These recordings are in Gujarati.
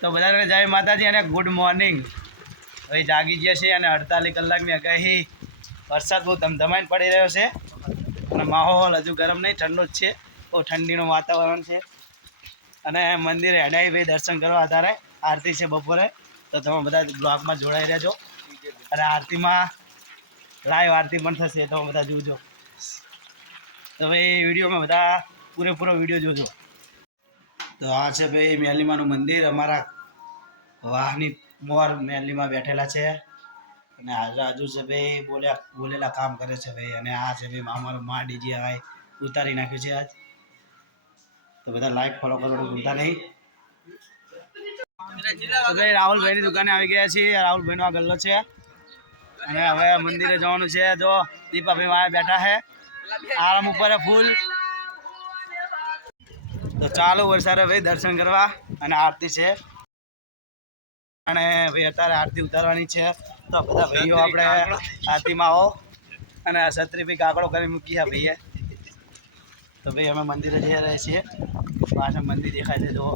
તો બધાને જય માતાજી અને ગુડ મોર્નિંગ હવે જાગી ગયા છે અને અડતાલીસ કલાકની આગાહી. વરસાદ બહુ ધમધમાઈને પડી રહ્યો છે. અને માહોલ હજુ ગરમ નહીં, ઠંડો જ છે. બહુ ઠંડીનું વાતાવરણ છે. અને મંદિરે એનાય ભાઈ દર્શન કરવા આધારે આરતી છે બપોરે. તો તમે બધા બ્લોગમાં જોડાઈ રહેજો. અને આરતીમાં લાઈવ આરતી પણ થશે. તમે બધા જોજો. તો ભાઈ વિડીયોમાં બધા પૂરેપૂરો વીડિયો જોજો. તો આ છે ભાઈ મેલીમાનું મંદિર. અમારા વાહની મોર મેલીમાં બેઠેલા છે. અને આજુ છે ભાઈ બોલ્યા, બોલેલા કામ કરે છે ભાઈ. અને આ છે ભાઈ અમારું મા ડીજે આ ઉતારી નાખ્યું છે આજ. તો બધા લાઈક ફોલો કરવાનું ભૂલતા નહીં. રાહુલભાઈની દુકાને આવી ગયા છીએ. રાહુલભાઈનો આ ગલ્લો છે. અને હવે મંદિરે જવાનું છે. જો દીપાભાઈ વાયા બેઠા છે. આરામ ઉપર ફૂલ. તો ચાલો વરસાદે ભાઈ દર્શન કરવા અને આરતી છે. અને ભાઈ અત્યારે આરતી ઉતારવાની છે. તો બધા ભાઈઓ આપણે આરતીમાં આવો. અને છત્રી ભાઈ કાકડો કરી મૂકી ભાઈએ. તો ભાઈ અમે મંદિરે જઈ રહ્યા છીએ. પાછળ મંદિર દેખાય છે જુઓ.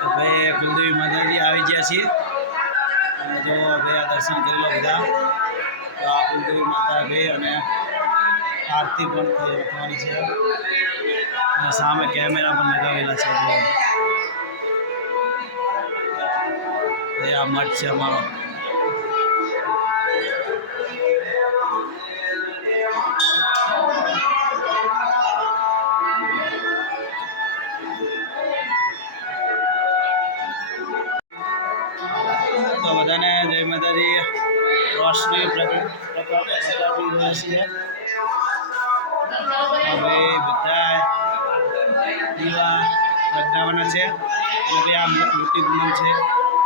તો ભાઈ કુલદેવી માતાજી આવી ગયા છીએ. અને જો ભાઈ આ દર્શન કરી લો બધા. તો આ કુલદેવી માતા ભાઈ અને આરતી પણ થવાની છે અને સામે કેમેરા પણ લગાવેલા છે આ મઠ છે અમારો બધાને જય માતાજી રોશની રહ્યા છીએ હવે બધા દીવા પ્રગટાવવાના છે. ભાઈ આ મોટી પૂનમ છે.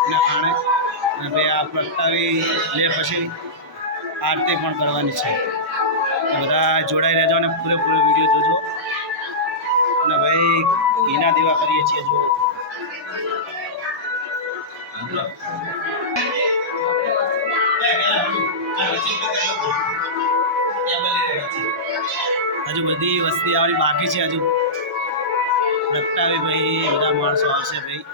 એના કારણે ભાઈ આ પ્રગટાવી લે પછી આરતી પણ કરવાની છે. બધા જોડાઈ રહેજો અને પૂરેપૂરો વીડિયો જોજો. અને ભાઈ, ઘીના દેવા કરીએ છીએ જો. હજુ બધી વસ્તી આવવાની બાકી છે હજુ. પ્રગટાવી ભાઈ બધા માણસો આવશે ભાઈ.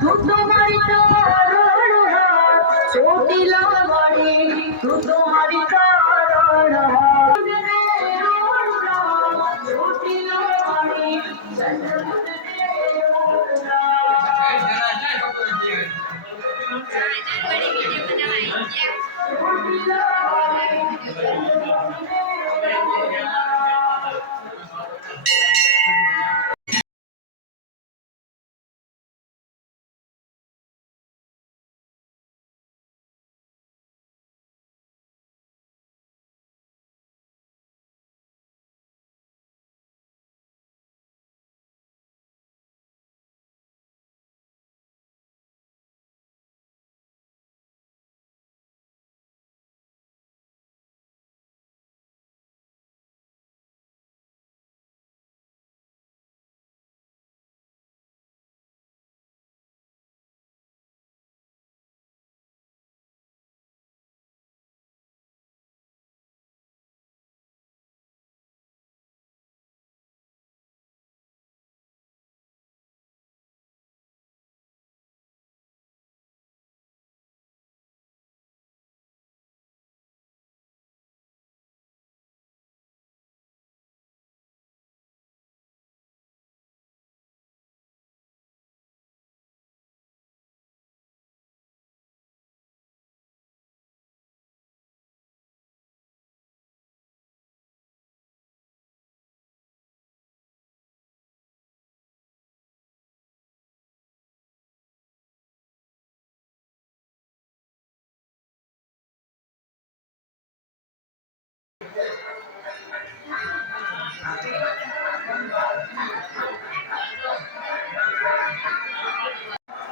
ચોટીલા Yeah.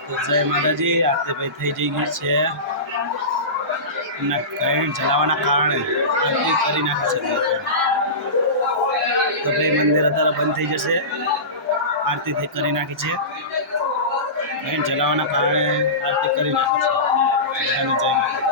જય માતાજી આરતી ભાઈ થઈ જઈ ગઈ છે. એમના કરંટ ચલાવવાના કારણે આરતી કરી નાખી છે તો ભાઈ મંદિર અત્યારે બંધ થઈ જશે. આરતી થઈ કરી નાખી છે. લાઈન ચલાવવાના કારણે આરતી કરી નાખી છે. જય માતાજી.